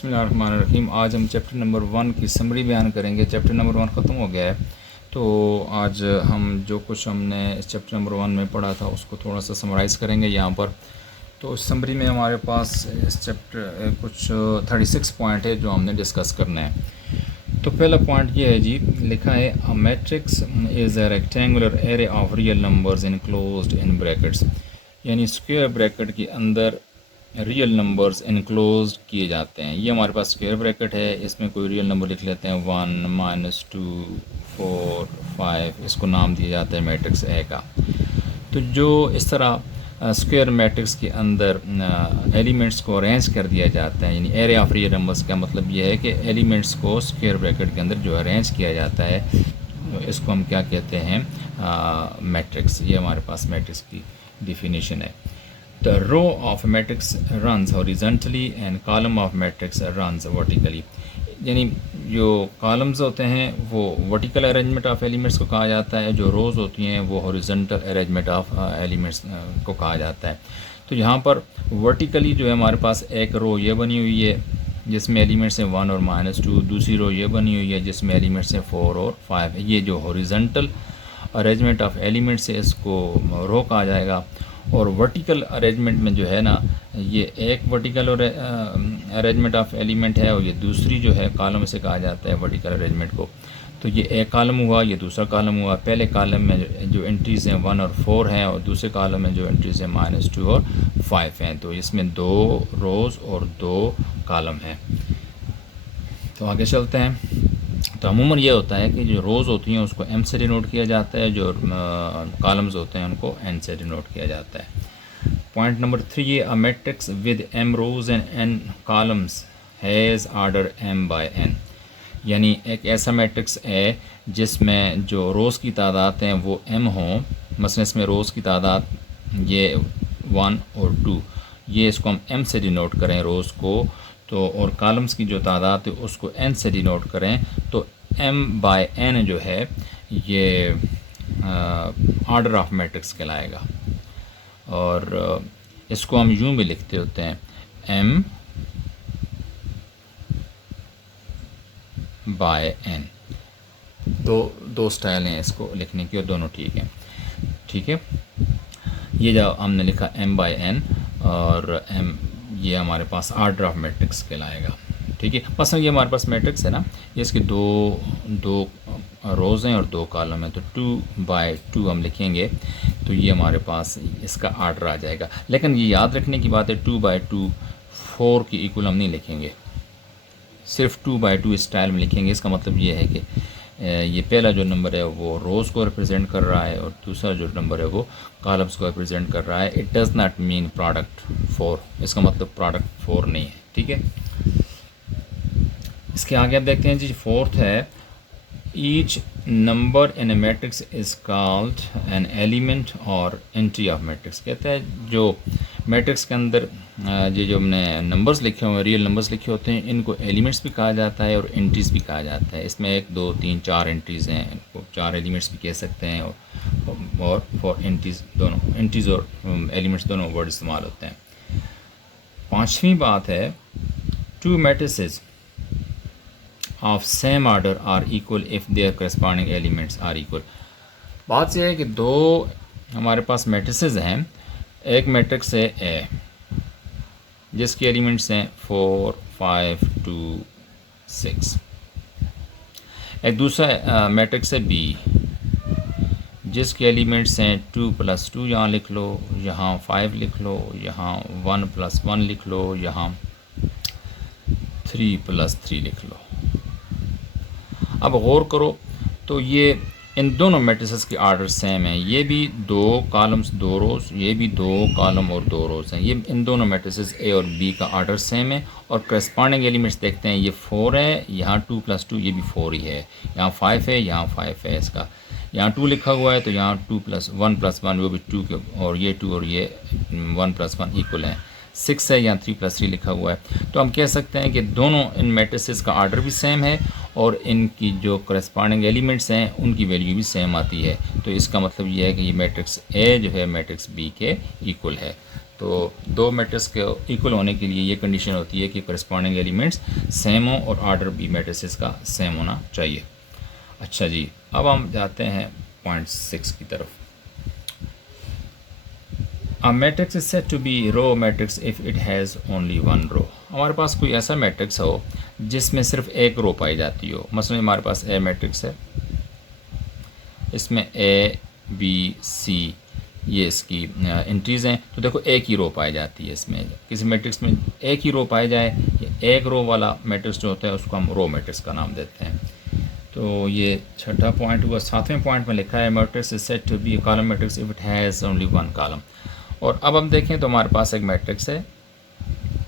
बिस्मिल्लाहिर्रहमानिर्रहीम। आज हम चैप्टर नंबर 1 की समरी बयान करेंगे। चैप्टर नंबर 1 ख़त्म हो गया है, तो आज हम जो कुछ हमने इस चैप्टर नंबर 1 में पढ़ा था उसको थोड़ा सा समराइज़ करेंगे यहाँ पर। तो इस समरी में हमारे पास इस चैप्टर कुछ 36 पॉइंट है जो हमने डिस्कस करना है। तो पहला पॉइंट ये है जी, लिखा है a matrix is a rectangular array of real numbers enclosed in brackets, यानी स्क्वायर ब्रैकेट के अंदर रियल नंबर्स इनक्लोज किए जाते हैं। ये हमारे पास स्क्वायर ब्रैकेट है, इसमें कोई रियल नंबर लिख लेते हैं 1, -2, 4, 5, इसको नाम दिया जाता है मैट्रिक्स ए का। तो जो इस तरह स्क्वायर मैट्रिक्स के अंदर एलिमेंट्स को अरेंज कर दिया जाता है, यानी एरे ऑफ रियल नंबर्स का मतलब ये है कि एलिमेंट्स को स्क्वायर ब्रैकेट के अंदर जो अरेंज किया जाता है इसको हम क्या कहते हैं, मैट्रिक्स। ये हमारे पास मैट्रिक्स की डिफिनीशन है। The row of matrix runs horizontally and column of matrix runs vertically, यानी जो कॉलम्स होते हैं वो वर्टिकल अरेंजमेंट ऑफ एलिमेंट्स को कहा जाता है, जो रोज़ होती हैं वो हॉरिजॉन्टल अरेंजमेंट ऑफ एलिमेंट्स को कहा जाता है। तो यहाँ पर वर्टिकली जो है हमारे पास एक रो ये बनी हुई है जिसमें एलिमेंट्स हैं 1 और -2, दूसरी रो ये बनी हुई है जिसमें एलिमेंट्स हैं 4 और 5। ये जो हॉरिजॉन्टल अरेंजमेंट ऑफ एलिमेंट्स है इसको रो कहा जाएगा। और वर्टिकल अरेंजमेंट में जो है ना, ये एक वर्टिकल अरेंजमेंट ऑफ एलिमेंट है और ये दूसरी जो है कॉलम से कहा जाता है वर्टिकल अरेंजमेंट को। तो ये एक कॉलम हुआ, ये दूसरा कॉलम हुआ। पहले कॉलम में जो एंट्रीज़ हैं 1 और 4 हैं और दूसरे कॉलम में जो एंट्रीज़ हैं -2 और 5 हैं। तो इसमें 2 रोज़ और 2 कॉलम हैं। तो आगे चलते हैं। तो अमूमन ये होता है कि जो रोज़ होती हैं उसको m से डिनोट किया जाता है, जो कॉलम्स होते हैं उनको n से डिनोट किया जाता है। पॉइंट नंबर 3 ये a matrix with m rows and n columns has order m by n, यानी एक ऐसा मैट्रिक्स है जिसमें जो रोज़ की तादाद हैं वो m हों। मसलन इसमें रोज़ की तादाद ये 1 और 2, ये इसको हम m से डिनोट करें रोज़ को, तो और कॉलम्स की जो तादाद है उसको n से डिनोट करें, तो m बाय n जो है ये ऑर्डर ऑफ मैट्रिक्स कहलाएगा। और इसको हम यूँ भी लिखते होते हैं m बाय n। दो स्टाइल हैं इसको लिखने की और दोनों ठीक है। ये जो हमने लिखा m बाय n और m, ये हमारे पास ऑर्डर ऑफ मैट्रिक्स कहलाएगा। ठीक है, मसलन ये हमारे पास मैट्रिक्स है ना, ये इसके दो रोज़ हैं और 2 कॉलम हैं, तो 2 बाय 2 हम लिखेंगे तो ये हमारे पास इसका ऑर्डर आ जाएगा। लेकिन ये याद रखने की बात है 2 बाय 2 4 की इक्वल हम नहीं लिखेंगे, सिर्फ 2 बाय 2 स्टाइल में लिखेंगे। इसका मतलब ये है कि ये पहला जो नंबर है वो रोज़ को रिप्रेजेंट कर रहा है और दूसरा जो नंबर है वो कॉलम्स को रिप्रेजेंट कर रहा है। It does not mean product 4, इसका मतलब प्रोडक्ट 4 नहीं है। ठीक है, इसके आगे आप देखते हैं जी, 4th है each number in A matrix is called an element और एंट्री ऑफ मैट्रिक्स। कहते हैं जो मैट्रिक्स के अंदर ये जो हमने नंबर्स लिखे हुए हैं, रियल नंबर्स लिखे होते हैं, इनको एलिमेंट्स भी कहा जाता है और एंट्रीज़ भी कहा जाता है। इसमें 1, 2, 3, 4 एंट्रीज़ हैं, इनको 4 एलिमेंट्स भी कह सकते हैं और 4 एंट्रीज़, दोनों एंट्रीज़ और एलिमेंट्स दोनों वर्ड इस्तेमाल होते हैं। 5वीं बात है 2 matrices of same order are equal if their corresponding elements are equal. बात यह है कि 2 हमारे पास मैट्रिसेस हैं। एक मैट्रिक्स है ए जिसके एलिमेंट्स हैं 4, 5, 2, 6। एक दूसरा मैट्रिक्स है बी जिसके एलिमेंट्स हैं 2 + 2, यहाँ लिख लो, यहाँ 5 लिख लो, यहाँ 1 + 1 लिख लो, यहाँ 3 + 3 लिख लो। अब गौर करो तो ये इन दोनों मैट्रिसेस के ऑर्डर सेम है। ये भी 2 कॉलम्स 2 रोज़, ये भी 2 कॉलम और 2 रोज़ हैं। ये इन दोनों मैट्रिसेस ए और बी का ऑर्डर सेम है। और करस्पॉन्डिंग एलिमेंट्स देखते हैं, ये 4 है, यहाँ 2 + 2 ये भी 4 ही है, यहाँ 5 है, यहाँ 5 है, इसका यहाँ 2 लिखा हुआ है तो यहाँ 2 + 1 + 1 वो भी 2 के, और ये 2 और ये 1 + 1 इक्वल हैं। 6 है, यहाँ 3 + 3 लिखा हुआ है। तो हम कह सकते हैं कि दोनों इन मैट्रिसेस का ऑर्डर भी सेम है और इनकी जो करस्पॉन्डिंग एलिमेंट्स हैं उनकी वैल्यू भी सेम आती है। तो इसका मतलब ये है कि ये मैट्रिक्स ए जो है मैट्रिक्स बी के इक्वल है। तो दो मैट्रिक्स के इक्वल होने के लिए ये कंडीशन होती है कि करस्पॉन्डिंग एलिमेंट्स सेम हो और आर्डर बी मैट्रिसेस का सेम होना चाहिए। अच्छा जी, अब हम जाते हैं पॉइंट 6 की तरफ। A matrix is said to be row matrix if it has only one row। हमारे पास कोई ऐसा मैट्रिक्स हो जिसमें सिर्फ एक रो पाई जाती हो। मसलन हमारे पास ए मैट्रिक्स है, इसमें ए बी सी ये इसकी एंट्रीज़ हैं। तो देखो एक ही रो पाई जाती है इसमें। किसी मैट्रिक्स में एक ही रो पाई जाए, एक रो वाला मैट्रिक्स जो होता है उसको हम रो मैट्रिक्स का नाम देते हैं। तो ये छठा पॉइंट हुआ। 7वें पॉइंट में लिखा है matrix is said to be a column matrix if it has only one column. और अब हम देखें तो हमारे पास एक मैट्रिक्स है,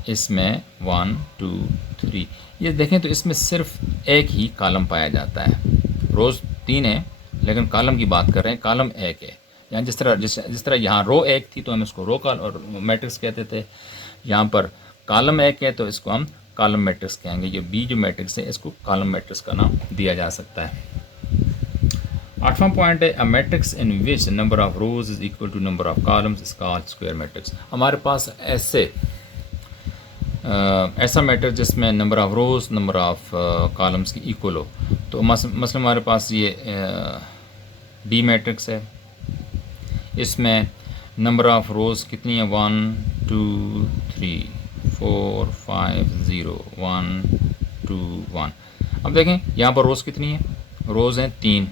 इसमें 1 2 3, ये देखें तो इसमें सिर्फ एक ही कॉलम पाया जाता है। रोज़ 3 है लेकिन कॉलम की बात कर रहे हैं, कॉलम एक है। यहाँ जिस तरह यहाँ रो एक थी तो हम इसको रो कॉल और मैट्रिक्स कहते थे, यहाँ पर कॉलम एक है तो इसको हम कॉलम मैट्रिक्स कहेंगे। ये बी जो मैट्रिक्स है इसको कॉलम मैट्रिक्स का नाम दिया जा सकता है। 8वां पॉइंट है a matrix in which number of rows is equal to number of columns is called square matrix. हमारे पास ऐसा मैट्रिक्स जिसमें number of rows number of columns की इक्वल हो। तो मसलन हमारे पास ये डी मैट्रिक्स है, इसमें नंबर ऑफ रोज कितनी है 1 2 3 4 5 0 1 2 1। अब देखें यहाँ पर रोज़ कितनी है, रोज़ हैं 3,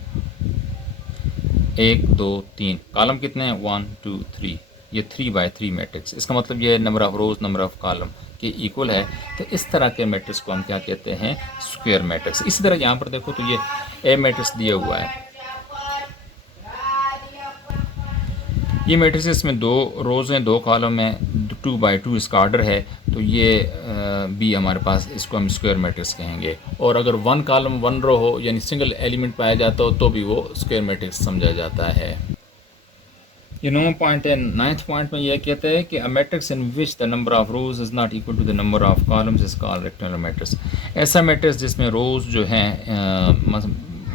1 2 3। कॉलम कितने हैं 1 2 3, ये 3x3 मैट्रिक्स। इसका मतलब ये number of rows number of column के इक्वल है। तो इस तरह के मैट्रिक्स को हम क्या कहते हैं, स्क्वायर मैट्रिक्स। इसी तरह यहाँ पर देखो तो ये ए मैट्रिक्स दिया हुआ है, ये मैट्रिक्स इसमें 2 रोज़ हैं 2 कॉलम हैं, 2x2 इसका ऑर्डर है। तो ये बी हमारे पास, इसको हम स्क्वायर मैट्रिक्स कहेंगे। और अगर 1 कॉलम 1 रो हो यानी सिंगल एलिमेंट पाया जाता हो तो भी वो स्क्वायर मैट्रिक्स समझा जाता है। ये 9वां पॉइंट है। 9th पॉइंट में यह कहते हैं कि a matrix in which the number of rows is not equal to the number of columns is called rectangular matrix. ऐसा मैट्रिक्स जिसमें रोज़ जो हैं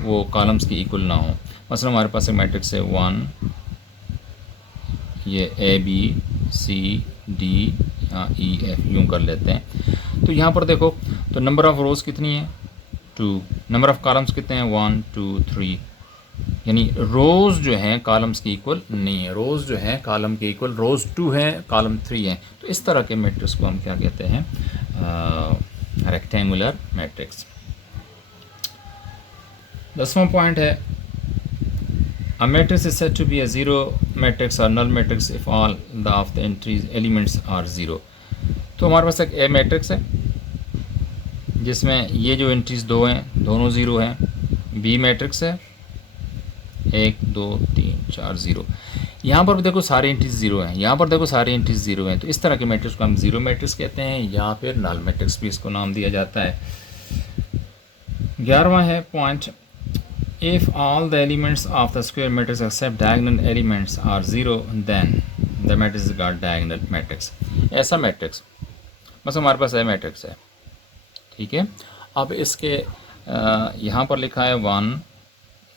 वो कॉलम्स की इक्वल ना हो। मसलन हमारे पास एक मैट्रिक्स है 1, ये ए बी सी डी या ई एफ यूँ कर लेते हैं। तो यहाँ पर देखो तो नंबर ऑफ़ रोज़ कितनी है 2, नंबर ऑफ़ कॉलम्स कितने हैं 1 2 3, यानी रोज़ जो हैं कॉलम्स की इक्वल नहीं है। रोज़ जो हैं कॉलम के इक्वल, रोज़ 2 हैं कॉलम 3 हैं। तो इस तरह के मैट्रिक्स को हम क्या कहते हैं, रेक्टेंगुलर मैट्रिक्स। 10वां पॉइंट है A matrix is said to be a zero matrix or null matrix if all of the entries elements are zero। तो हमारे पास एक ए मैट्रिक्स है जिसमें ये जो एंट्रीज 2 हैं दोनों ज़ीरो हैं। बी मैट्रिक्स है 1 2 3 4 0। यहाँ पर देखो सारे एंट्रीज ज़ीरो हैं, यहाँ पर देखो सारे एंट्रीज ज़ीरो हैं। तो इस तरह के मैट्रिक्स को हम ज़ीरो मैट्रिक्स कहते हैं या फिर नल मैट्रिक्स भी इसको नाम दिया जाता है। 11वां है point, if all the elements of the square matrix except diagonal elements are zero then the matrix is called diagonal matrix। ऐसा मैट्रिक्स बस हमारे पास है मैट्रिक्स है, ठीक है। अब इसके यहाँ पर लिखा है 1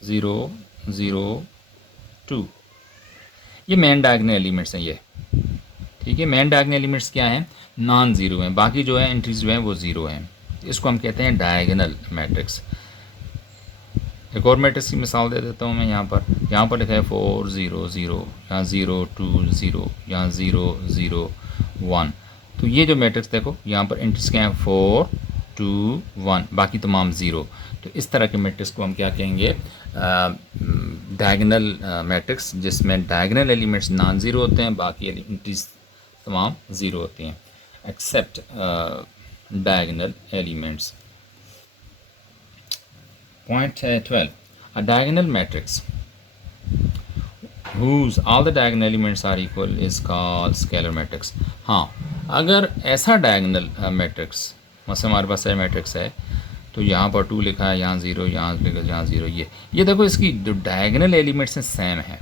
0 0 2, ये मेन डायगोनल एलिमेंट्स हैं ये, ठीक है। मेन डायगोनल एलिमेंट्स क्या हैं, नॉन ज़ीरो हैं, बाकी जो है एंट्रीज जो हैं वो ज़ीरो हैं। इसको हम कहते हैं डायगोनल मैट्रिक्स। एक और मैट्रिक्स की मिसाल दे देता हूँ मैं। यहाँ पर लिखा है 4 0 0, यहाँ 0 2 0, यहाँ 0 0 1। तो ये जो मैट्रिक्स देखो यहाँ पर एंट्रीज क्या हैं 4 2 1, बाकी तमाम ज़ीरो। तो इस तरह के मैट्रिक्स को हम क्या कहेंगे, डायगोनल मैट्रिक्स, जिसमें डायगोनल एलिमेंट्स नॉन ज़ीरो होते हैं, बाकी एंट्रीज तमाम ज़ीरो होती हैं except diagonal elements. Point 12, a diagonal matrix whose all the diagonal elements are equal is called scalar matrix। हाँ, अगर ऐसा डायगोनल मैट्रिक्स, मतलब हमारे पास मैट्रिक्स है तो यहाँ पर 2 लिखा है, यहाँ 0, यहाँ लिखा, यहाँ 0, ये देखो इसकी जो डायगोनल एलिमेंट्स हैं सेम है,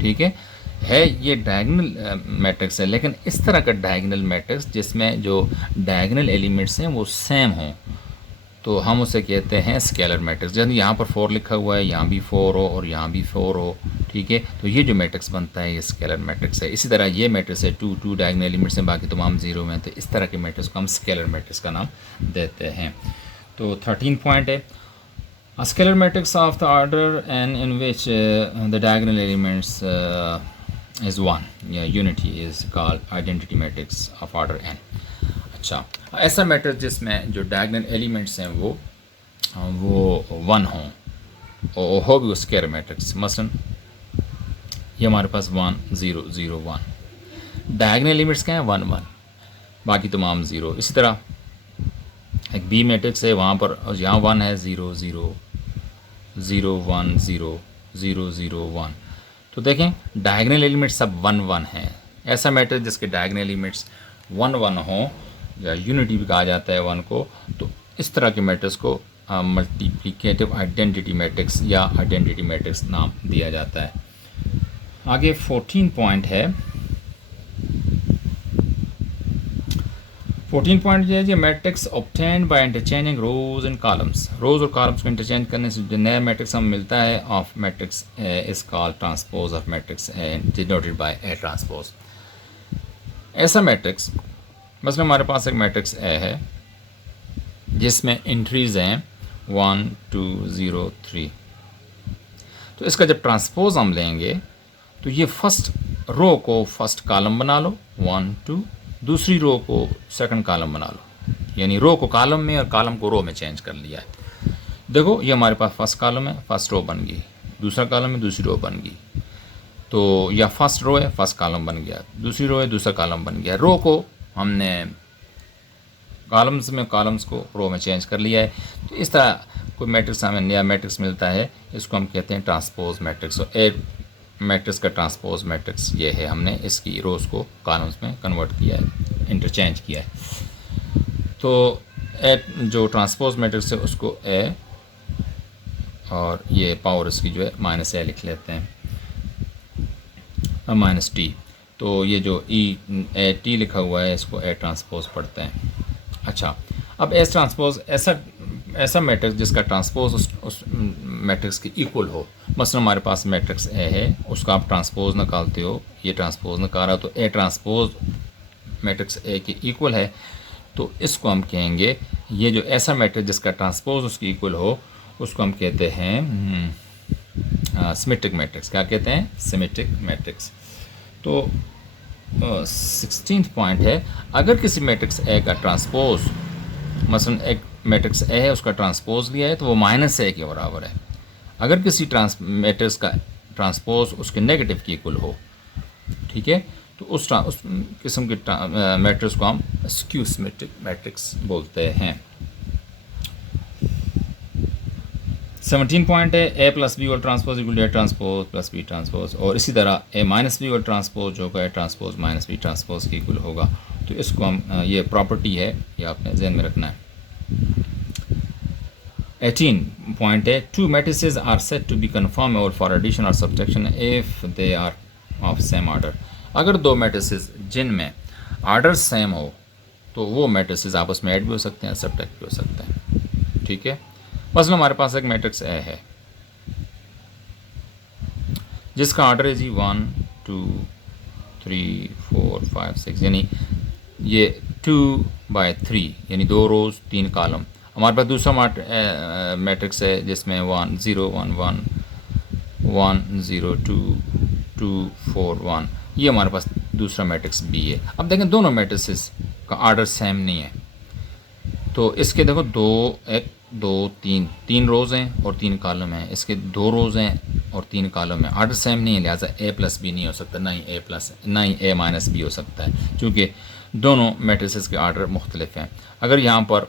ठीक है ये डायगोनल मैट्रिक्स है। लेकिन इस तरह का डायगोनल मैट्रिक्स जिसमें जो डायगोनल एलिमेंट्स हैं वो सेम हों तो हम उसे कहते हैं स्केलर मैट्रिक्स। जैसे यहाँ पर 4 लिखा हुआ है, यहाँ भी 4 हो और यहाँ भी 4 हो, ठीक ठीक है। तो ये जो मैट्रिक्स बनता है ये स्केलर मैट्रिक्स है। इसी तरह ये मैट्रिक्स है 2 डायगोनल एलिमेंट्स हैं, बाकी तमाम जीरो में, तो इस तरह के मैट्रिक्स को हम स्केलर मैट्रिक्स का नाम देते हैं। तो 13 पॉइंट है, a scalar matrix of the order n in which the diagonal elements is 1 या unity is called identity matrix of order n। अच्छा, ऐसा मैट्रिक्स जिसमें जो डायगोनल एलिमेंट्स हैं वो 1 हों और हो भी वो स्केलर मैट्रिक्स। मसलन ये हमारे पास 1 0 0 1, डायगोनल एलिमेंट्स क्या हैं 1 1, बाकी तमाम ज़ीरो। इसी तरह एक बी मैट्रिक्स है, वहाँ पर यहाँ 1 है 0 0 0 1 0 0 0 1। तो देखें डायगोनल एलिमेंट्स सब 1 1 हैं। ऐसा मैट्रिक्स जिसके डायगोनल एलिमेंट्स 1 1 हों या यूनिटी भी कहा जाता है 1 को, तो इस तरह के मैट्रिक्स को मल्टीप्लिकेटिव आइडेंटिटी मैट्रिक्स या आइडेंटिटी मैट्रिक्स नाम दिया जाता है। आगे 14 पॉइंट है। 14 पॉइंट ये matrix obtained by interchanging rows and columns. Rows और कॉलम्स को इंटरचेंज करने से जो नया मैट्रिक्स हमें मिलता है of matrix is called transpose of matrix denoted by A transpose. ऐसा मैट्रिक्स मतलब हमारे पास एक मैट्रिक्स ए है जिसमें एंट्रीज हैं 1 2 0 3। तो इसका जब ट्रांसपोज हम लेंगे तो ये फर्स्ट रो को फर्स्ट कॉलम बना लो 1 2, दूसरी रो को सेकंड कॉलम बना लो, यानी रो को कॉलम में और कॉलम को रो में चेंज कर लिया है। देखो ये हमारे पास फर्स्ट कॉलम है, फर्स्ट रो बन गई, दूसरा कॉलम है, दूसरी रो बन गई। तो या फर्स्ट रो है, फर्स्ट कॉलम बन गया, दूसरी रो है, दूसरा कॉलम बन गया। रो को हमने कॉलम्स में कॉलम्स को रो में चेंज कर लिया है। तो इस तरह कोई मैट्रिक्स हमें नया मैट्रिक्स मिलता है, इसको हम कहते हैं ट्रांसपोज मैट्रिक्स। और एक मैट्रिक्स का ट्रांसपोज मैट्रिक्स ये है, हमने इसकी रोज को कॉलम्स में कन्वर्ट किया है, इंटरचेंज किया है। तो ए जो ट्रांसपोज मैट्रिक्स है उसको ए और ये पावर इसकी जो है माइनस ए लिख लेते हैं, माइनस टी। तो ये जो ए टी लिखा हुआ है इसको ए ट्रांसपोज पढ़ते हैं। अच्छा, अब एस ट्रांसपोज ऐसा मैट्रिक्स जिसका ट्रांसपोज उस मैट्रिक्स के इक्वल हो। मसलन हमारे पास मैट्रिक्स ए है, उसका आप ट्रांसपोज निकालते हो, ये ट्रांसपोज निकाला तो ए ट्रांसपोज मैट्रिक्स ए के इक्वल है, तो इसको हम कहेंगे ये जो ऐसा मैट्रिक्स जिसका ट्रांसपोज उसके इक्वल हो उसको हम कहते हैं सिमेट्रिक मैट्रिक्स। क्या कहते हैं? Symmetric matrix. तो 16th पॉइंट है, अगर किसी मैट्रिक्स ए का ट्रांसपोज, मसलन एक मैट्रिक्स ए है उसका ट्रांसपोज लिया है तो वो माइनस ए के बराबर है। अगर किसी मैट्रिक्स का ट्रांसपोज उसके नेगेटिव के इक्वल हो, ठीक है, तो उस किस्म के मैट्रिक्स को हम स्क्यू सिमेट्रिक मैट्रिक्स बोलते हैं। 17 पॉइंट है, ए प्लस बी और transpose equal to A transpose plus B transpose, और इसी तरह ए माइनस बी और ट्रांसपोज जो होगा A transpose minus B transpose के इक्वल होगा। तो इसको हम ये प्रॉपर्टी है, ये आपने ध्यान में रखना है। 18 पॉइंट है, two matrices are set to be conformable for addition और subtraction if they are of same order. अगर दो मैट्रिसेस जिनमें ऑर्डर सेम हो तो वो मैट्रिसेस आपस में ऐड भी हो सकते हैं, सब्ट्रैक्ट भी हो सकते हैं, ठीक है। मसलन हमारे पास एक मैट्रिक्स ए है जिसका ऑर्डर है जी 1 2 3 4 5 6, यानी ये 2/3 यानी 2 रोज 3 कॉलम। हमारे पास दूसरा मैट्रिक्स है जिसमें 1 0 1 1 1 0 2 2 4 1, ये हमारे पास दूसरा मैट्रिक्स बी है। अब देखें दोनों मैट्रिक्स का ऑर्डर सेम नहीं है, तो इसके देखो 2 3 रोज़ हैं और 3 कॉलम हैं, इसके 2 रोज़ हैं और 3 कॉलम हैं, ऑर्डर सेम नहीं है, लिहाजा ए प्लस बी नहीं हो सकता, ना ही ए माइनस बी हो सकता है, क्योंकि दोनों मैट्रिसेस के ऑर्डर मुख्तलिफ हैं। अगर यहाँ पर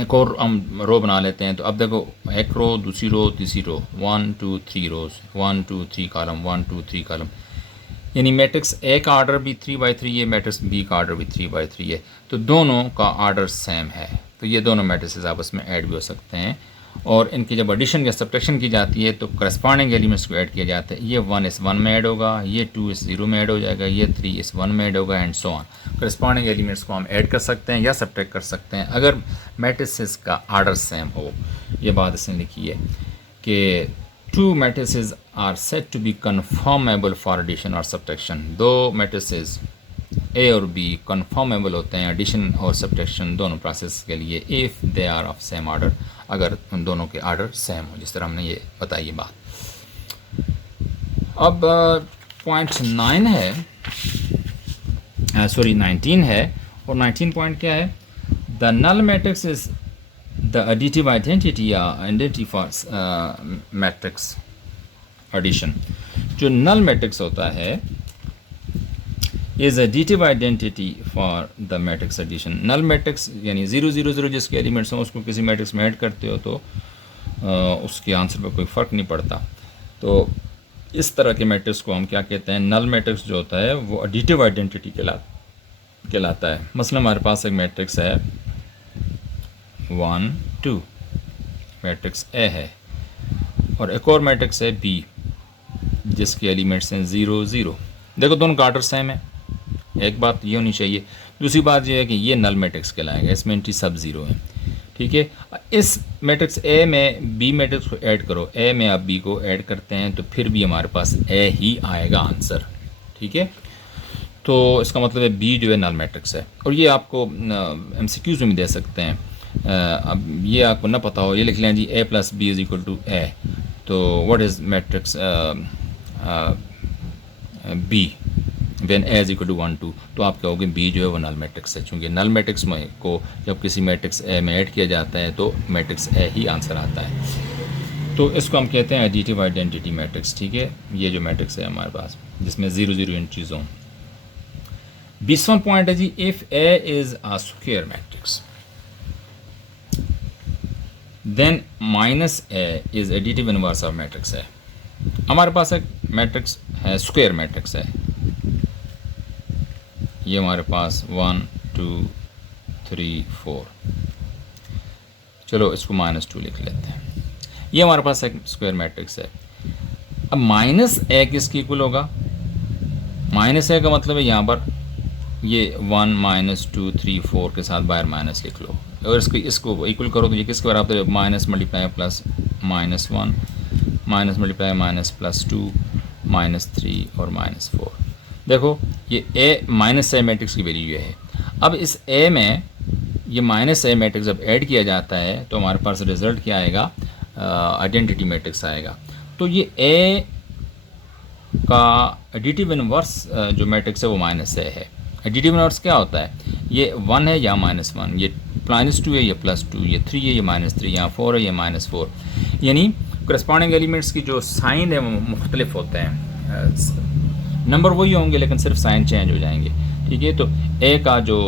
एक और हम रो बना लेते हैं, तो अब देखो एक रो, दूसरी रो, तीसरी रो, 1 2 3 रोज़, 1 2 3 कॉलम, 1 2 3 कॉलम, यानी मैट्रिक्स ए का ऑर्डर भी 3/3 है, मैट्रिक्स बी का ऑर्डर भी 3/3 है, तो दोनों का ऑर्डर सेम है। तो ये दोनों मैट्रिसेस आपस में ऐड भी हो सकते हैं, और इनकी जब एडिशन या सब्ट्रैक्शन की जाती है तो करस्पॉन्डिंग एलिमेंट्स को ऐड किया जाता है। ये 1 इस 1 में ऐड होगा, ये 2 इस 0 में ऐड हो जाएगा, ये 3 इस 1 में ऐड होगा, and so on. Corresponding elements को हम ऐड कर सकते हैं या सब्ट्रैक्ट कर सकते हैं अगर मैट्रिसेस का ऑर्डर सेम हो। ये बात इसने लिखी है कि two matrices are set to be conformable for addition और सब्ट्रैक्शन। दो मैट्रिसेस ए और बी कन्फर्मेबल होते हैं एडिशन और सब्ट्रैक्शन दोनों प्रोसेस के लिए if they are of same order, अगर उन दोनों के ऑर्डर सेम हो, जिस तरह हमने ये बताई है बात। अब पॉइंट 9 है, सॉरी 19 है, और 19 पॉइंट क्या है? The null matrix is the additive identity या आइडेंटिटी फॉर मैट्रिक्स एडिशन। जो नल मैट्रिक्स होता है is additive identity for the matrix addition. Null matrix यानी 0 0 0 जिसके एलिमेंट्स हों उसको किसी मैट्रिक्स में ऐड करते हो तो उसके आंसर पर कोई फ़र्क नहीं पड़ता। तो इस तरह के मैट्रिक्स को हम क्या कहते हैं? नल मैट्रिक्स जो होता है वो एडिटिव आइडेंटिटी कहलाता है। मसलन हमारे पास एक मैट्रिक्स है 1 2, मैट्रिक्स ए है, और एक और मैट्रिक्स है बी जिसके एलिमेंट्स हैं 0 0। देखो दोनों का ऑर्डर सेम है, एक बात ये होनी चाहिए। दूसरी बात ये है कि ये नल मैट्रिक्स कहलाएगा, इसमें एंट्री सब 0 है, ठीक है। इस मैट्रिक्स ए में बी मैट्रिक्स को ऐड करो, ए में आप बी को ऐड करते हैं तो फिर भी हमारे पास ए ही आएगा आंसर, ठीक है। तो इसका मतलब है बी जो है नल मैट्रिक्स है। और ये आपको MCQs में दे सकते हैं। अब ये आपको ना पता हो, ये लिख लें जी A plus B is equal to A, तो what is matrix B when A is equal to 1 2, तो आप कहोगे बी जो है वो नल मैट्रिक्स है, क्योंकि नल मैट्रिक्स में को जब किसी मैट्रिक्स ए में ऐड किया जाता है तो मैट्रिक्स ए ही आंसर आता है। तो इसको हम कहते हैं एडिटिव आइडेंटिटी मैट्रिक्स, ठीक है। ये जो मैट्रिक्स है हमारे पास जिसमें 0 0 एंट्रीज हों। 20वां पॉइंट है जी, if A is a square matrix then minus A is additive inverse of matrix है। हमारे पास एक मैट्रिक्स है, स्क्वायर मैट्रिक्स है, ये हमारे पास 1 2 3 4, चलो इसको -2 लिख लेते हैं। ये हमारे पास एक स्क्वायर मैट्रिक्स है। अब माइनस ए किसके इक्वल होगा? माइनस ए का मतलब है यहाँ पर ये 1 -2 3 4 के साथ बाहर माइनस लिख लो, और इसको इक्वल करो तो ये किसके बराबर है? Minus multiply plus -1 minus multiply minus +2 -3 और -4। देखो ये ए माइनस ए मैट्रिक्स की वैल्यू है। अब इस ए में ये माइनस ए मैट्रिक्स जब ऐड किया जाता है तो हमारे पास रिजल्ट क्या आएगा? आइडेंटिटी मैट्रिक्स आएगा। तो ये ए का एडिटिव इनवर्स जो मैट्रिक्स है वो -a है। एडिटिव इनवर्स क्या होता है? ये 1 है या -1, ये -2 है या +2, ये 3 है या -3, यहाँ 4 है या -4। यानी करस्पॉन्डिंग एलिमेंट्स की जो साइन है वो मुख्तलिफ होते हैं, नंबर वही होंगे लेकिन सिर्फ साइन चेंज हो जाएंगे, ठीक है। तो ए का जो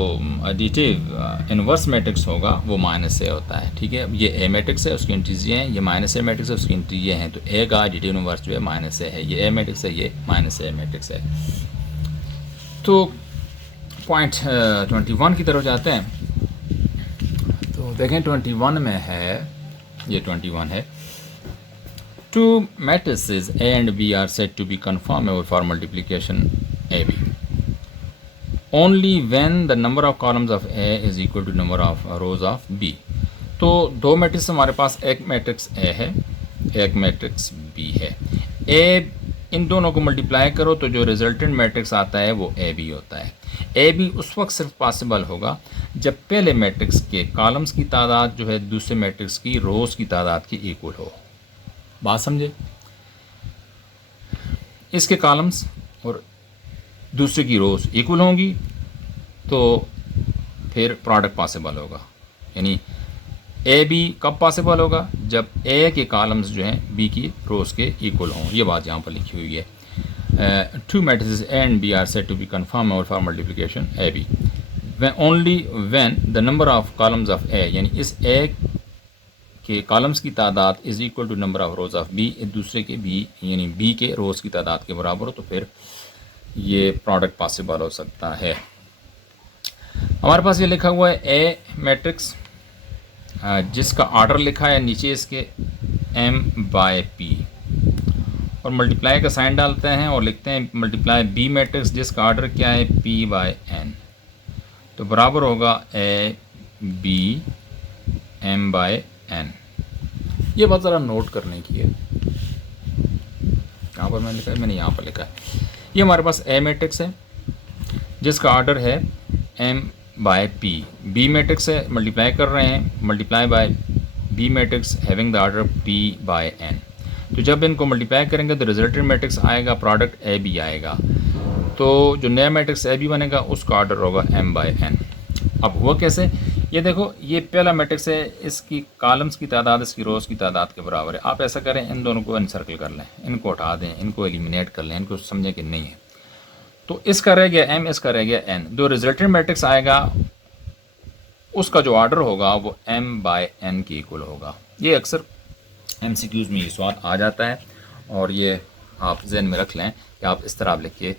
एडिटिव इनवर्स मैट्रिक्स होगा वो -a होता है, ठीक है। ये ए मैट्रिक्स है, उसकी एंट्रीज ये हैं, ये -a मैट्रिक्स है, उसकी एंट्री ये हैं, तो ए का एडिटिव इनवर्स जो है -a है। ये ए मैट्रिक्स है, ये -a मैट्रिक्स है। तो पॉइंट 21 की तरफ जाते हैं। तो देखें 21 में है, ये 21 है, two matrices A and B are said to be conformable for multiplication AB only when the number of columns of A is equal to number of rows of B। तो दो मैट्रिक्स हमारे पास, एक मैट्रिक्स A है, एक matrix B है। A इन दोनों को multiply करो तो जो रिजल्टेंट मैट्रिक्स आता है वो AB होता है। AB उस वक्त सिर्फ पॉसिबल होगा जब पहले मैट्रिक्स के कॉलम्स की तादाद जो है दूसरे मैट्रिक्स की रोज़ की तादाद की इक्वल हो। बात समझे? इसके कॉलम्स और दूसरे की रोज़ इक्वल होंगी तो फिर प्रोडक्ट पॉसिबल होगा। यानी ए बी कब पॉसिबल होगा? जब ए के कॉलम्स जो हैं बी की रोज़ के इक्वल हों। ये बात यहाँ पर लिखी हुई है। Two matrices A and B are said to be conformable for multiplication A B only when the number of columns of A, यानी इस ए कि कॉलम्स की तादाद is equal to number of rows of B, एक दूसरे के B यानी B के रोज़ की तादाद के बराबर हो तो फिर ये प्रोडक्ट पॉसिबल हो सकता है। हमारे पास ये लिखा हुआ है ए मैट्रिक्स जिसका ऑर्डर लिखा है नीचे इसके m/p, और मल्टीप्लाई का साइन डालते हैं और लिखते हैं मल्टीप्लाई बी मैट्रिक्स जिसका ऑर्डर क्या है p/n, तो बराबर होगा a b m/n। ये बात ज़रा नोट करने की है। यहाँ पर मैंने लिखा है, मैंने यहाँ पर लिखा है। ये हमारे पास ए मैट्रिक्स है जिसका ऑर्डर है m/p। बी मैट्रिक्स है, मल्टीप्लाई कर रहे हैं, multiply by B matrix having the order p/n। तो जब इनको मल्टीप्लाई करेंगे तो रिजल्टेंट मैट्रिक्स आएगा, प्रोडक्ट ए बी आएगा। तो जो नया मैट्रिक्स ए बी बनेगा उसका ऑर्डर होगा m/n। अब वो कैसे, ये देखो ये पहला मैट्रिक्स है, इसकी कॉलम्स की तादाद इसकी रोज़ की तादाद के बराबर है। आप ऐसा करें, इन दोनों को इनसर्कल कर लें, इनको हटा दें, इनको एलिमिनेट कर लें, इनको समझें कि नहीं है। तो इसका रह गया m, इसका रह गया n। जो रिजल्टेंट मैट्रिक्स आएगा उसका जो ऑर्डर होगा वो m/n के इक्वल होगा। ये अक्सर MCQs में ये सवाल आ जाता है और ये आप जहन में रख लें कि आप इस तरह लिख के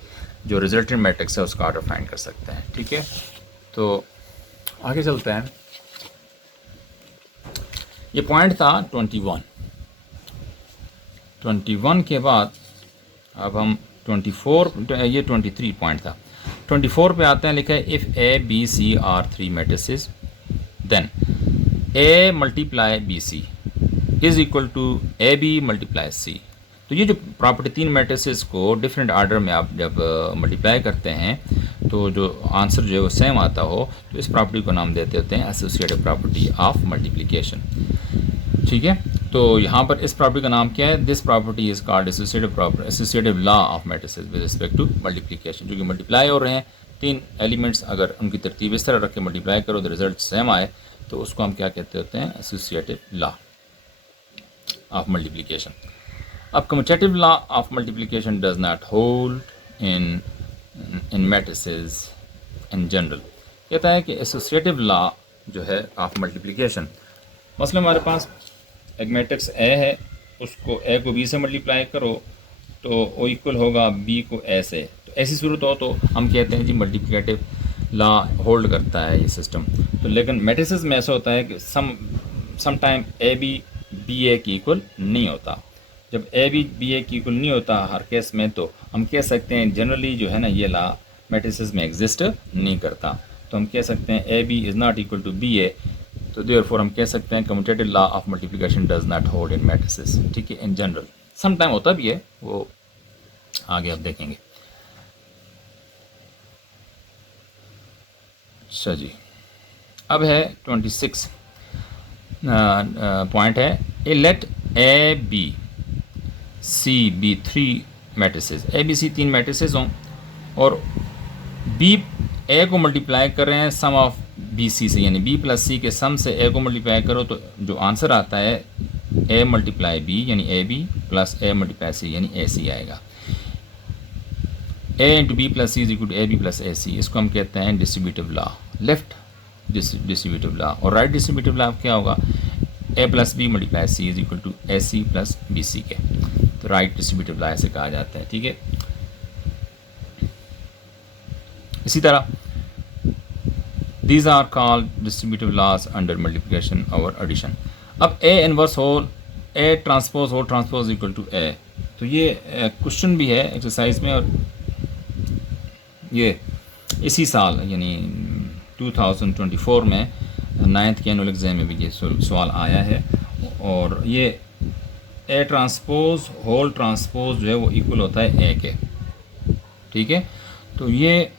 जो रिजल्टेंट मैट्रिक्स है उसका ऑर्डर फाइंड कर सकते हैं। ठीक है, तो आगे चलते हैं। ये पॉइंट था 21 के बाद अब हम 24, ये 23 पॉइंट था। 24 पे आते हैं, लिखा है if A B C are 3 matrices then A multiply B C is equal to A B multiply C. तो ये जो प्रॉपर्टी 3 मैट्रिसेस को डिफरेंट ऑर्डर में आप जब मल्टीप्लाई करते हैं तो जो आंसर जो है वो सेम आता हो, तो इस प्रॉपर्टी को नाम देते होते हैं एसोसिएटिव प्रॉपर्टी ऑफ मल्टीप्लिकेशन। ठीक है, तो यहाँ पर इस प्रॉपर्टी का नाम क्या है, this property is called associative law of matrices with respect to multiplication. जो कि मल्टीप्लाई हो रहे हैं 3 एलिमेंट्स, अगर उनकी तरतीब इस तरह रख के मल्टीप्लाई करो तो रिजल्ट सेम आए, तो उसको हम क्या कहते होते हैं, एसोसिएटिव लॉ ऑफ मल्टीप्लिकेशन। अब commutative law of multiplication does not hold in matrices in general. कहता है कि एसोसिएटिव लॉ जो है ऑफ मल्टीप्लिकेशन, मसलन हमारे पास एक मैट्रिक्स ए है, उसको ए को बी से मल्टीप्लाई करो तो वो इक्वल होगा बी को ए से। तो ऐसी सूरत हो तो हम कहते हैं जी मल्टीप्लिकेटिव लॉ होल्ड करता है ये सिस्टम। तो लेकिन मैट्रिसेस में ऐसा होता है कि सम टाइम ए बी ए की इक्वल नहीं होता। जब ए बी ए की इक्वल नहीं होता हर केस में, तो हम कह सकते हैं जनरली जो है ना ये लॉ मैट्रिसेस में एग्जिस्ट नहीं करता। तो हम कह सकते हैं A B is not equal to B A, तो देयरफॉर हम कह सकते हैं commutative law of multiplication does not hold in matrices. ठीक है, इन जनरल सम टाइम होता भी है, वो आगे आप देखेंगे। अच्छा जी, अब है 26 पॉइंट है, A let A B C be 3 matrices. A B C 3 matrices हों और बी ए को मल्टीप्लाई कर रहे हैं सम ऑफ बी सी से, यानी बी प्लस सी के सम से ए को मल्टीप्लाई करो तो जो आंसर आता है ए मल्टीप्लाई बी यानी A B plus A multiply C यानी ए सी आएगा। A into B plus C is equal to A B plus A C, इसको हम कहते हैं distributive law, left distributive law. और राइट डिस्ट्रीब्यूटिव लॉ क्या होगा, A plus B multiply C is equal to A C plus B C के। तो right distributive law ऐसे कहा जाता है। ठीक है, इसी तरह these are called distributive laws under multiplication or addition। अब a inverse whole a transpose whole transpose equal to a, तो ये क्वेश्चन भी है एक्सरसाइज में, और ये इसी साल यानी 2024 में 9th के एनुअल एग्जाम में भी ये सवाल आया है। और ये a ट्रांसपोज होल ट्रांसपोज जो है वो इक्वल होता है a के। ठीक है, तो ये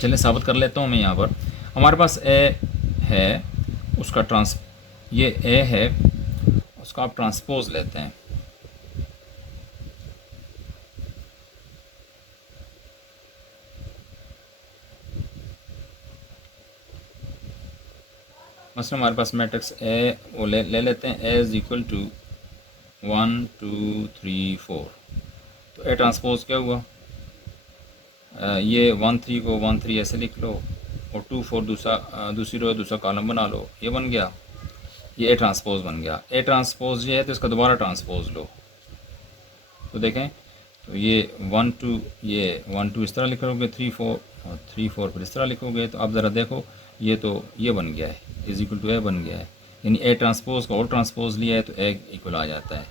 चलिए साबित कर लेता हूँ मैं। यहाँ पर हमारे पास ए है, उसका ये ए है, उसका आप ट्रांसपोज लेते हैं। मसलन हमारे पास मैट्रिक्स ए वो ले लेते हैं, ए इज इक्वल टू 1 2 3 4। तो ए ट्रांसपोज क्या हुआ, ये 1 3 को 1 3 ऐसे लिख लो और 2 4 दूसरी रो दूसरा कॉलम बना लो, ये बन गया, ये ए ट्रांसपोज बन गया। ए ट्रांसपोज ये है तो इसका दोबारा ट्रांसपोज लो, तो देखें तो ये 1 2 ये 1 2 इस तरह लिखोगे, 3 4 और 3 4 फिर इस तरह लिखोगे। तो अब ज़रा देखो ये तो ये बन गया है, इज इक्वल टू ए बन गया है, यानी ए ट्रांसपोज का और ट्रांसपोज लिया है तो ए इक्वल आ जाता है।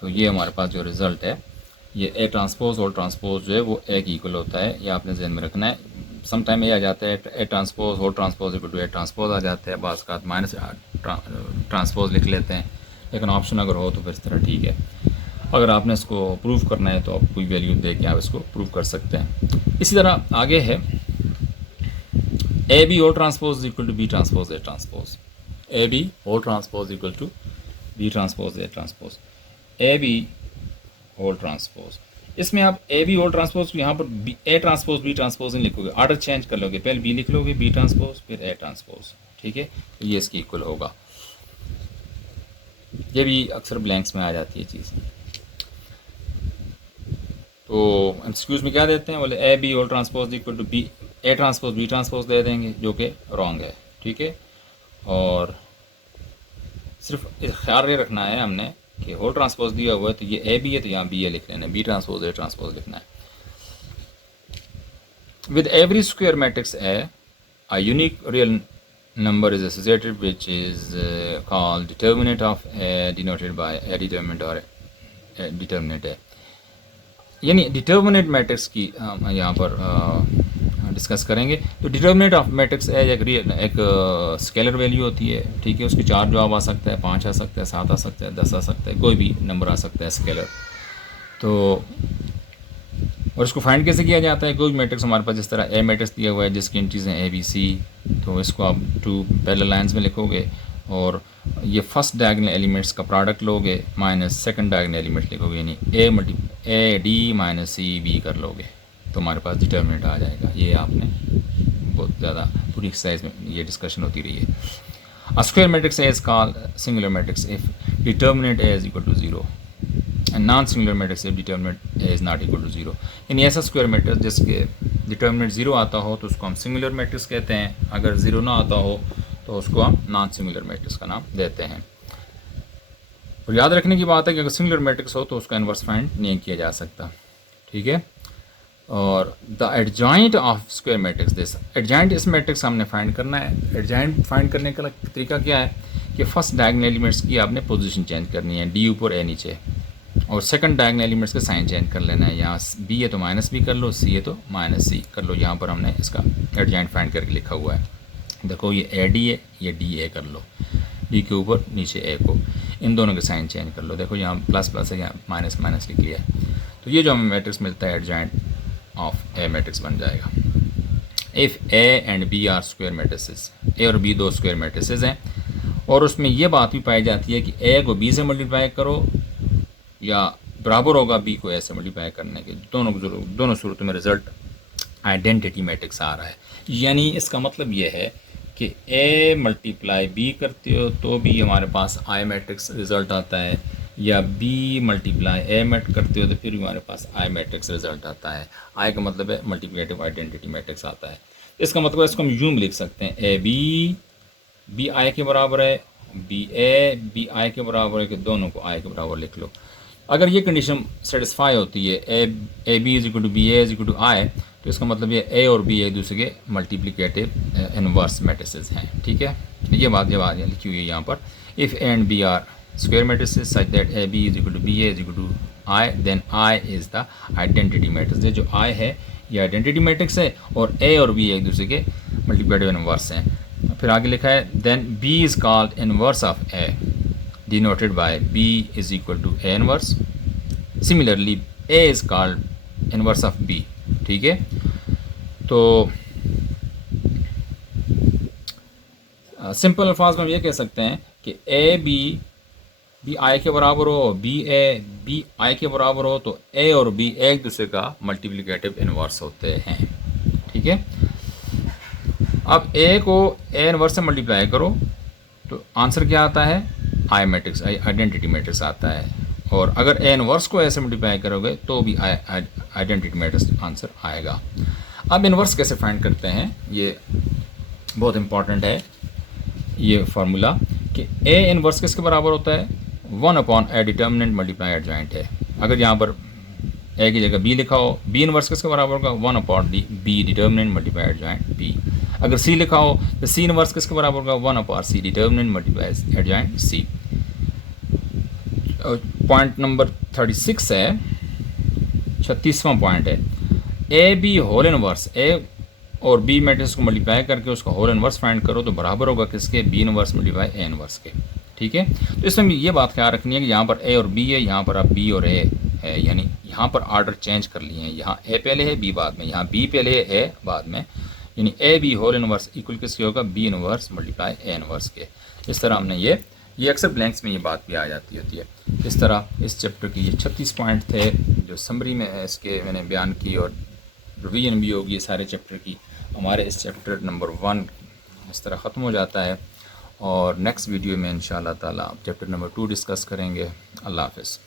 तो ये हमारे पास जो रिज़ल्ट है, ये ए ट्रांसपोज और ट्रांसपोज जो है वो ए की इक्वल होता है, ये आपने जहन में रखना है। सम टाइम ए आ जाता है ए ट्रांसपोज और transpose equal to A transpose आ जाता है, बाज़ का माइनस ट्रांसपोज लिख लेते हैं, लेकिन ऑप्शन अगर हो तो फिर इस तरह ठीक है। अगर आपने इसको प्रूव करना है तो आप कोई वैल्यू दे के आप इसको प्रूव कर सकते हैं। इसी तरह आगे है A B whole transpose equal to B transpose A transpose, A B whole transpose equal to B transpose A transpose, A B whole transpose. इसमें आप ए बी होल ट्रांसपोज यहाँ पर B A transpose B transpose नहीं लिखोगे, order change कर लोगे, पहले B लिख लोगे, बी ट्रांसपोज फिर ए ट्रांसपोज, ठीक है, तो ये इसकी इक्वल होगा। ये भी अक्सर ब्लैंक्स में आ जाती है चीज़। तो एक्सक्यूज में क्या देते हैं, बोले A B whole transpose equal to B A transpose B transpose दे देंगे, जो कि रॉन्ग है, ठीक है। और सिर्फ ख्याल ये रखना है हमने कि होल ट्रांसपोज दिया हुआ है तो ये ए बी है तो यहाँ बी ए लिख लेना है, बी ट्रांसपोज ए ट्रांसपोज लिखना है। With every square matrix A a unique real number is associated which is called determinant of a denoted by a determinant or a determinant है। यानी डिटर्मिनेंट मैट्रिक्स की हम यहाँ पर डिस्कस करेंगे। तो डिटर्मिनेंट ऑफ मैट्रिक्स एक स्केलर वैल्यू होती है, ठीक है, उसके 4 जवाब आ सकता है, 5 आ सकता है, 7 आ सकता है, 10 आ सकता है, कोई भी नंबर आ सकता है स्केलर। तो और इसको फाइंड कैसे किया जाता है, कोई मैट्रिक्स हमारे पास जिस तरह ए मैट्रिक्स दिया हुआ है जिसकी एंट्रीज हैं ए बी सी, तो इसको आप 2 पैरेलल लाइंस में लिखोगे और ये फर्स्ट डायगोनल एलिमेंट्स का प्रोडक्ट लोगे माइनस सेकंड डायगोनल एलिमेंट लिखोगे, यानी A D minus C B कर लोगे तो हमारे पास डिटर्मिनेंट आ जाएगा। ये आपने बहुत ज़्यादा पूरी एक्सरसाइज में ये डिस्कशन होती रही है। A square matrix A is called singular matrix if determinant A is equal to 0 and non singular matrix if determinant A is not equal to 0। यानी ऐसा स्क्वायर मैट्रिक्स जिसके डिटर्मिनेंट 0 आता हो तो उसको हम सिंगुलर मैट्रिक्स कहते हैं, अगर 0 ना आता हो तो उसको हम नॉन सिंगुलर मैट्रिक्स का नाम देते हैं। और याद रखने की बात है कि अगर सिंगुलर मैट्रिक्स हो तो उसका इन्वर्स फाइंड नहीं किया जा सकता, ठीक है। और the adjoint of square matrix, this adjoint इस मैट्रिक्स हमने फाइंड करना है। एडजॉइंट फाइंड करने का तरीका क्या है कि फर्स्ट डायगोनल एलिमेंट्स की आपने पोजीशन चेंज करनी है, डी ऊपर ए नीचे, और सेकंड डायगोनल एलिमेंट्स का साइन चेंज कर लेना है। यहाँ बी है तो माइनस बी कर लो, सी है तो माइनस सी कर लो। यहाँ पर हमने इसका एडजॉइंट फाइंड करके लिखा हुआ है, देखो ये ए डी है, ये डी ए कर लो, डी के ऊपर नीचे ए को, इन दोनों के साइन चेंज कर लो, देखो यहाँ प्लस प्लस है, यहाँ माइनस माइनस लिख लिया है। तो ये जो हमें मैट्रिक्स मिलता है एडजॉइंट ऑफ ए मैट्रिक्स बन जाएगा। If A and B are square matrices, A और बी 2 स्क्वायर मैट्रिसेस हैं और उसमें ये बात भी पाई जाती है कि ए को बी से मल्टीप्लाई करो या बराबर होगा बी को ए से मल्टीप्लाई करने के, दोनों सूरतों में रिजल्ट आइडेंटिटी मैट्रिक्स आ रहा है। यानी इसका मतलब ये है कि ए मल्टीप्लाई बी करते हो तो भी हमारे पास आई मैट्रिक्स रिजल्ट आता है, या बी मल्टीप्लाई ए मैट करते हो तो फिर भी हमारे पास आई मैट्रिक्स रिजल्ट आता है। आई का मतलब है मल्टीप्लिकेटिव आइडेंटिटी मैट्रिक्स आता है। इसका मतलब इसको हम यूँ लिख सकते हैं, ए बी आई के बराबर है, बी ए बी आई के बराबर है, कि दोनों को आई के बराबर लिख लो। अगर ये कंडीशन सेटिस्फाई होती है, A B is equal to B A is equal to I, तो इसका मतलब ये ए और बी एक दूसरे के मल्टीप्लिकेटिव इनवर्स मैट्रिसेस हैं, ठीक है। ये बात लिखी हुई है यहाँ पर, if A and B are square matrices such that AB is equal to BA is equal to I, then I is the identity matrix। जो I है ये identity matrix है और A और B एक दूसरे के multiplicative inverse हैं। फिर आगे लिखा है then B is called inverse of A denoted by B is equal to A inverse। Similarly A is called inverse of B, ठीक है। तो सिंपल अल्फाज में हम ये कह सकते हैं कि ए बी आई के बराबर हो, बी आई के बराबर हो, तो ए और बी एक दूसरे का मल्टीप्लिकेटिव इनवर्स होते हैं, ठीक है। अब ए को ए इनवर्स से मल्टीप्लाई करो तो आंसर क्या आता है, आई मैट्रिक्स, आइडेंटिटी मैट्रिक्स आता है। और अगर ए इनवर्स को ए से मल्टीप्लाई करोगे तो भी आइडेंटिटी मैट्रिक्स आंसर आएगा। अब इनवर्स कैसे फाइंड करते हैं, ये बहुत इंपॉर्टेंट है ये फार्मूला, कि ए इनवर्स किसके बराबर होता है, 1/a डिटर्मिनेंट मल्टीप्लाई एडजॉइंट है। अगर यहाँ पर ए की जगह बी लिखा हो, बी इनवर्स किसके बराबर होगा, 1/b determinant multiply adjoint B. अगर सी लिखा हो तो सी इनवर्स किसके बराबर होगा, 1/c डिटर्मिनेंट मल्टीप्लाई एडजॉइंट सी। पॉइंट नंबर 36 है, 36वां पॉइंट है, ए बी होल इनवर्स, ए और बी मैट्रिक्स को मल्टीप्लाई करके उसका होल इनवर्स फाइंड करो तो बराबर होगा किसके, B inverse multiply A inverse के, ठीक है। तो इसमें ये बात ख्याल रखनी है कि यहाँ पर ए और बी है, यहाँ पर अब बी और ए है, यानी यहाँ पर आर्डर चेंज कर लिए हैं, यहाँ ए पहले है बी बाद में, यहाँ बी पहले है ए बाद में, यानी A B whole inverse equal किसके होगा, B inverse multiply A inverse के। इस तरह हमने ये अक्सर ब्लैंक्स में ये बात भी आ जाती होती है। इस तरह इस चैप्टर की ये 36 पॉइंट थे जो समरी में इसके मैंने बयान की, और रिवीजन भी होगी सारे चैप्टर की। हमारे इस चैप्टर नंबर 1 इस तरह ख़त्म हो जाता है, और नेक्स्ट वीडियो में इंशाअल्लाह ताला चैप्टर नंबर 2 डिस्कस करेंगे। अल्लाह हाफ़िज़।